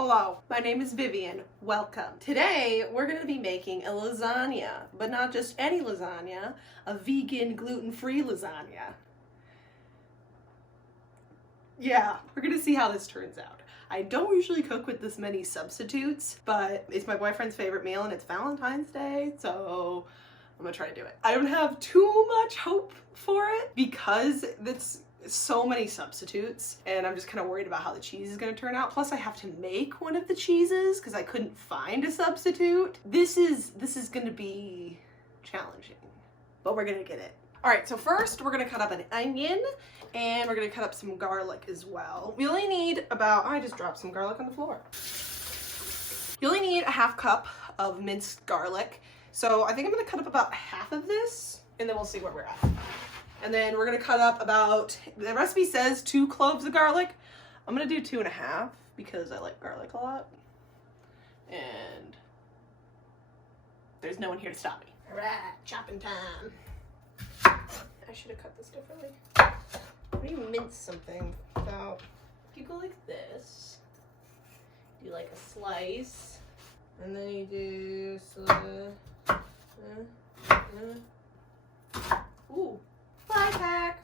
Hello, my name is Vivian. Welcome. Today, we're going to be making a lasagna, but not just any lasagna, a vegan, gluten-free lasagna. Yeah, we're going to see how this turns out. I don't usually cook with this many substitutes, but it's my boyfriend's favorite meal and it's Valentine's Day, so I'm gonna try to do it. I don't have too much hope for it because it's so many substitutes and I'm just kind of worried about how the cheese is going to turn out. Plus I have to make one of the cheeses because I couldn't find a substitute. This is going to be challenging, but we're going to get it. All right, so first we're going to cut up an onion and we're going to cut up some garlic as well. We only need about, I just dropped some garlic on the floor. You only need a half cup of minced garlic. So I think I'm going to cut up about half of this and then we'll see where we're at. And then we're gonna cut up about, the recipe says 2 cloves of garlic. I'm gonna do 2.5 because I like garlic a lot. And there's no one here to stop me. All right, chopping time. I should have cut this differently. How do you mince something without, you go like this, do like a slice, and then you do, ooh. Life hack.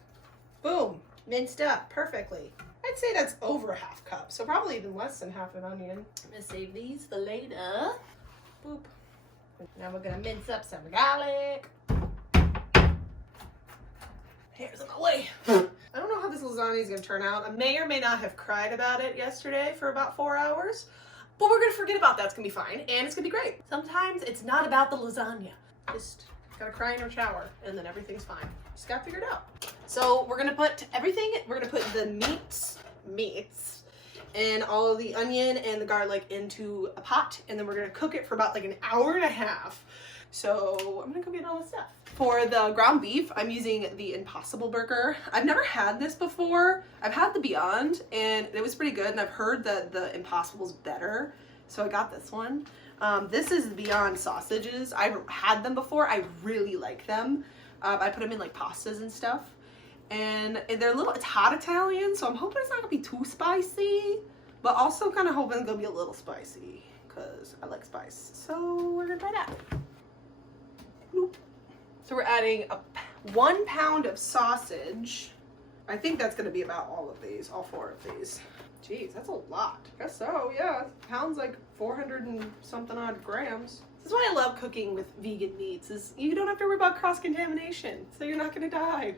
Boom. Minced up perfectly. I'd say that's over a half cup, so probably even less than half an onion. I'm gonna save these for later. Boop. Now we're gonna mince up some garlic. Here's in the way. I don't know how this lasagna is gonna turn out. I may or may not have cried about it yesterday for about 4 hours, but we're gonna forget about that. It's gonna be fine, and it's gonna be great. Sometimes it's not about the lasagna. Just gotta cry in your shower, and then everything's fine. Just got figured out. So we're gonna put everything, we're gonna put the meats, and all of the onion and the garlic into a pot, and then we're gonna cook it for about like an hour and a half. So I'm gonna go get all the stuff. For the ground beef, I'm using the Impossible Burger. I've never had this before. I've had the Beyond, and it was pretty good, and I've heard that the Impossible's better, so I got this one. This is the Beyond sausages. I've had them before. I really like them. I put them in like pastas and stuff, and they're a little, it's hot Italian, so I'm hoping it's not gonna be too spicy, but also kind of hoping it's gonna be a little spicy because I like spice. So we're gonna try that. Bloop. So we're adding 1 pound of sausage. I think that's gonna be about all of these, all 4 of these. Jeez, that's a lot. I guess so, yeah. Pound's like 400 and something odd grams. This is why I love cooking with vegan meats, is you don't have to worry about cross-contamination, so you're not gonna die.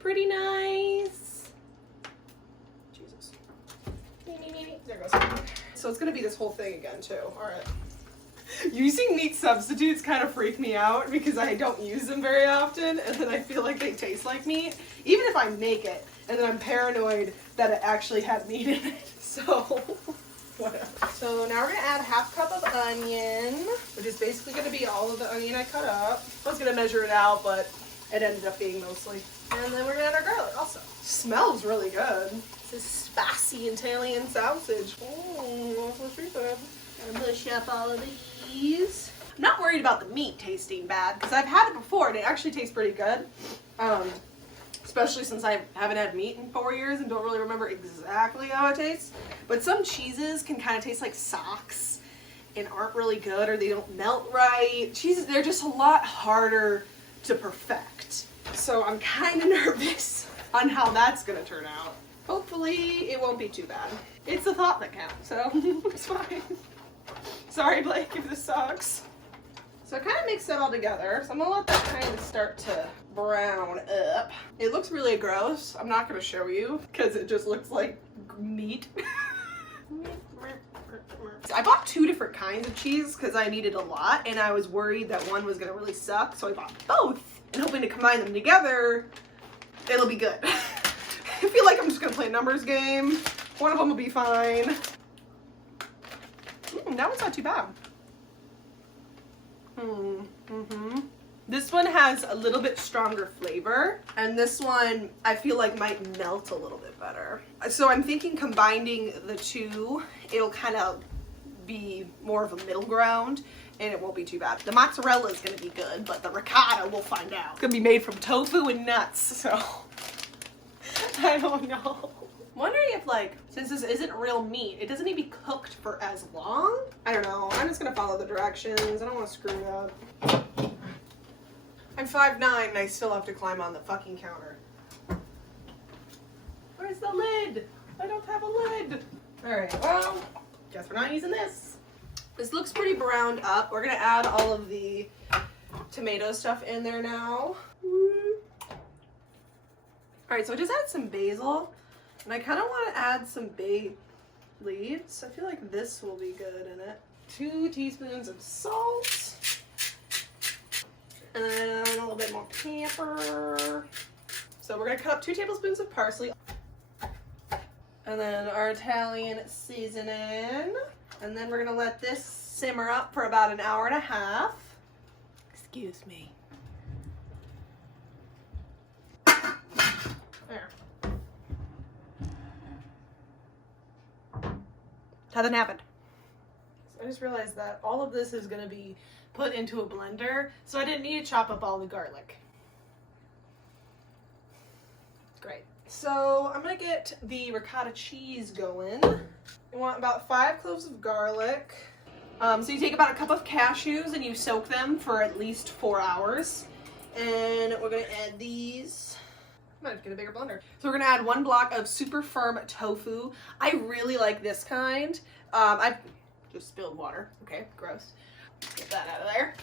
Pretty nice. Jesus. There goes. So it's gonna be this whole thing again too. All right. Using meat substitutes kind of freak me out because I don't use them very often, and then I feel like they taste like meat, even if I make it, and then I'm paranoid that it actually had meat in it, so whatever. So now we're gonna add a half cup of onion, which is basically gonna be all of the onion I cut up. I was gonna measure it out, but it ended up being mostly. And then we're gonna add our garlic also. Smells really good. This is spicy Italian sausage. Oh, that's pretty good. Gonna mush up all of these. I'm not worried about the meat tasting bad because I've had it before and it actually tastes pretty good. Especially since I haven't had meat in 4 years and don't really remember exactly how it tastes. But some cheeses can kind of taste like socks and aren't really good, or they don't melt right. Cheeses, they're just a lot harder to perfect. So I'm kind of nervous on how that's gonna turn out. Hopefully it won't be too bad. It's the thought that counts, so it's fine. Sorry, Blake, if this sucks. So I kind of mixed that all together. So I'm gonna let that kind of start to brown up. It looks really gross. I'm not gonna show you because it just looks like meat. So I bought 2 different kinds of cheese because I needed a lot and I was worried that one was gonna really suck. So I bought both and hoping to combine them together, it'll be good. I feel like I'm just gonna play a numbers game. One of them will be fine. That one's not too bad. This one has a little bit stronger flavor, and this one I feel like might melt a little bit better. So I'm thinking combining the 2, it'll kind of be more of a middle ground, and it won't be too bad. The mozzarella is going to be good, but the ricotta, we'll find out. It's going to be made from tofu and nuts, so I don't know. wondering if, like, since this isn't real meat, it doesn't need to be cooked for as long. I don't know. I'm just gonna follow the directions. I don't want to screw it up. I'm 5'9" and I still have to climb on the fucking counter. Where's the lid? I don't have a lid. All right, well, guess we're not using this. This looks pretty browned up. We're gonna add all of the tomato stuff in there now. All right, so I just added some basil, and I kind of want to add some bay leaves. I feel like this will be good in it. 2 teaspoons of salt, and then a little bit more pepper. So we're gonna cut up 2 tablespoons of parsley, and then our Italian seasoning, and then we're gonna let this simmer up for about an hour and a half. Excuse me. There. Nothing happened. So I just realized that all of this is gonna be put into a blender, so I didn't need to chop up all the garlic. Great. So I'm gonna get the ricotta cheese going. I want about 5 cloves of garlic. So you take about a cup of cashews and you soak them for at least 4 hours. And we're gonna add these. I might have to get a bigger blender. So we're gonna add 1 block of super firm tofu. I really like this kind. I just spilled water. Okay, gross. Get that out of there.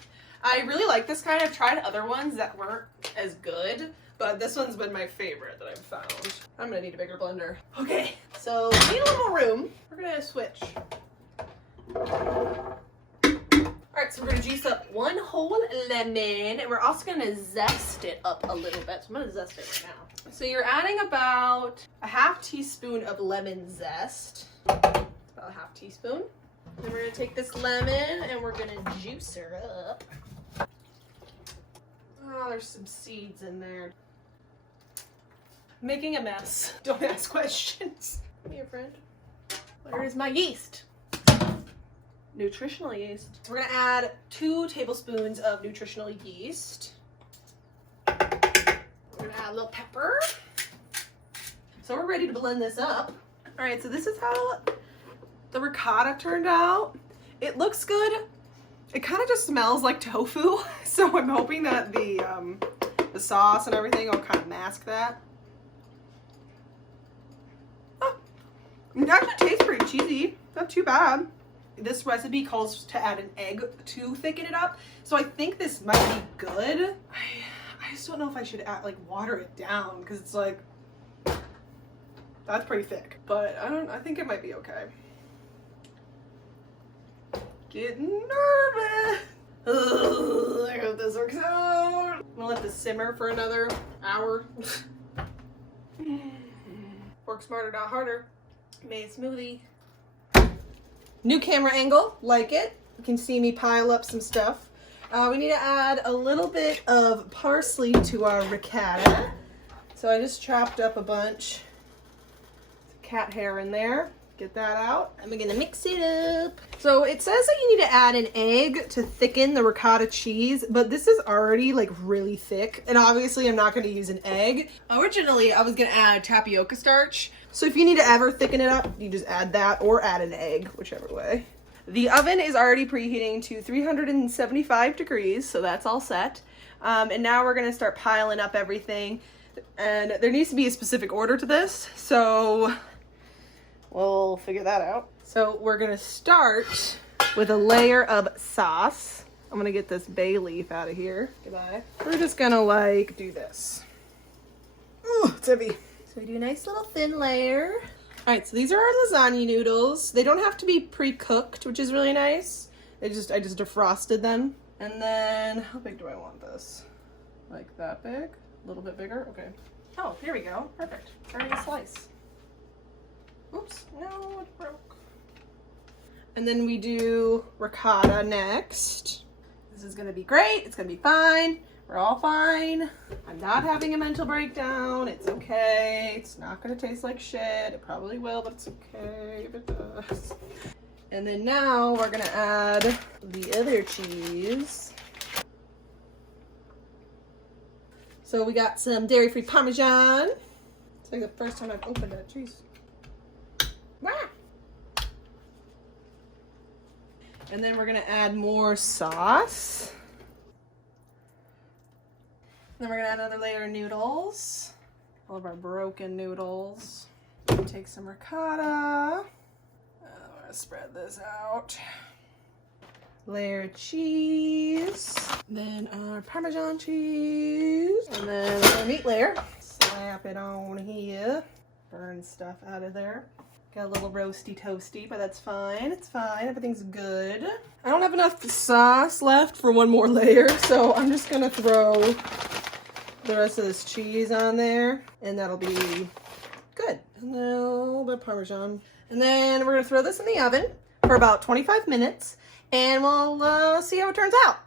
I really like this kind. I've tried other ones that weren't as good, but this one's been my favorite that I've found. I'm gonna need a bigger blender. Okay, so we need a little more room. We're gonna switch. Alright, so we're gonna juice up 1 whole lemon, and we're also gonna zest it up a little bit. So I'm gonna zest it right now. So you're adding about a ½ teaspoon of lemon zest. About a ½ teaspoon. Then we're gonna take this lemon and we're gonna juice her up. Oh, there's some seeds in there. Making a mess. Don't ask questions. Come here, friend. Where is my yeast? Nutritional yeast. We're gonna add 2 tablespoons of nutritional yeast. We're gonna add a little pepper. So we're ready to blend this up. All right, so this is how the ricotta turned out. It looks good. It kind of just smells like tofu, so I'm hoping that the sauce and everything will kind of mask that. Oh, it actually tastes pretty cheesy. Not too bad. This recipe calls to add an egg to thicken it up, so I think this might be good. I just don't know if I should add, like, water it down, because it's like, that's pretty thick. But I think it might be okay. Getting nervous. Ugh, I hope this works out. I'm gonna let this simmer for another hour. Work smarter, not harder. Made smoothie. New camera angle, like it. You can see me pile up some stuff. We need to add a little bit of parsley to our ricotta. So I just chopped up a bunch. Cat hair in there. Get that out. And we're gonna mix it up. So it says that you need to add an egg to thicken the ricotta cheese, but this is already like really thick. And obviously I'm not gonna use an egg. Originally I was gonna add tapioca starch. So if you need to ever thicken it up, you just add that or add an egg, whichever way. The oven is already preheating to 375 degrees, so that's all set. And now we're gonna start piling up everything. And there needs to be a specific order to this, so we'll figure that out. So we're gonna start with a layer of sauce. I'm gonna get this bay leaf out of here. Goodbye. We're just gonna like do this. Ooh, it's heavy. So we do a nice little thin layer. All right, so these are our lasagna noodles. They don't have to be pre-cooked, which is really nice. I just defrosted them. And then, how big do I want this? Like that big? A little bit bigger? Okay. Oh, here we go. Perfect. Ready to slice. Oops, no, it broke. And then we do ricotta next. This is gonna be great. It's gonna be fine. We're all fine. I'm not having a mental breakdown. It's okay. It's not gonna taste like shit. It probably will, but it's okay if it does. And then now we're gonna add the other cheese. So we got some dairy-free Parmesan. It's like the first time I've opened it. Jeez. And then we're gonna add more sauce. Then we're gonna add another layer of noodles. All of our broken noodles. Take some ricotta. We're gonna spread this out. Layer of cheese. Then our Parmesan cheese. And then our meat layer. Slap it on here. Burn stuff out of there. Got a little roasty toasty, but that's fine. It's fine. Everything's good. I don't have enough sauce left for one more layer, so I'm just gonna throw the rest of this cheese on there, and that'll be good. And then a little bit of Parmesan. And then we're gonna throw this in the oven for about 25 minutes, and we'll see how it turns out.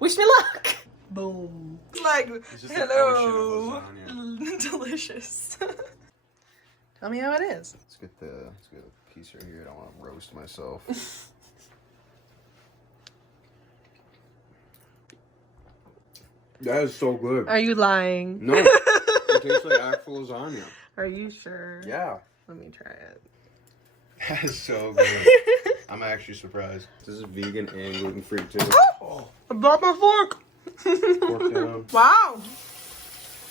Wish me luck. Boom. Like, hello. Delicious. Tell me how it is. Let's get a piece right here. I don't want to roast myself. That is so good. Are you lying? No. It tastes like actual lasagna. Are you sure? Yeah. Let me try it. That is so good. I'm actually surprised. This is vegan and gluten-free too. Oh, I dropped my fork. Fork down. Wow.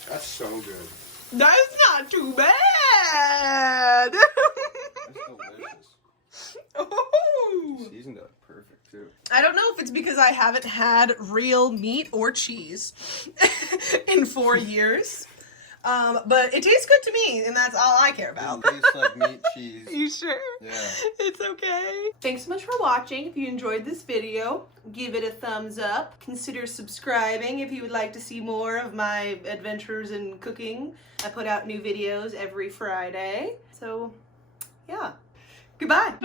That's so good. That's not too bad. That's delicious. Oh. Seasoned up perfect too. I don't know if it's because I haven't had real meat or cheese in 4 years. But it tastes good to me, and that's all I care about. It tastes like meat, cheese. You sure? Yeah. It's okay. Thanks so much for watching. If you enjoyed this video, give it a thumbs up. Consider subscribing if you would like to see more of my adventures in cooking. I put out new videos every Friday. So, yeah. Goodbye.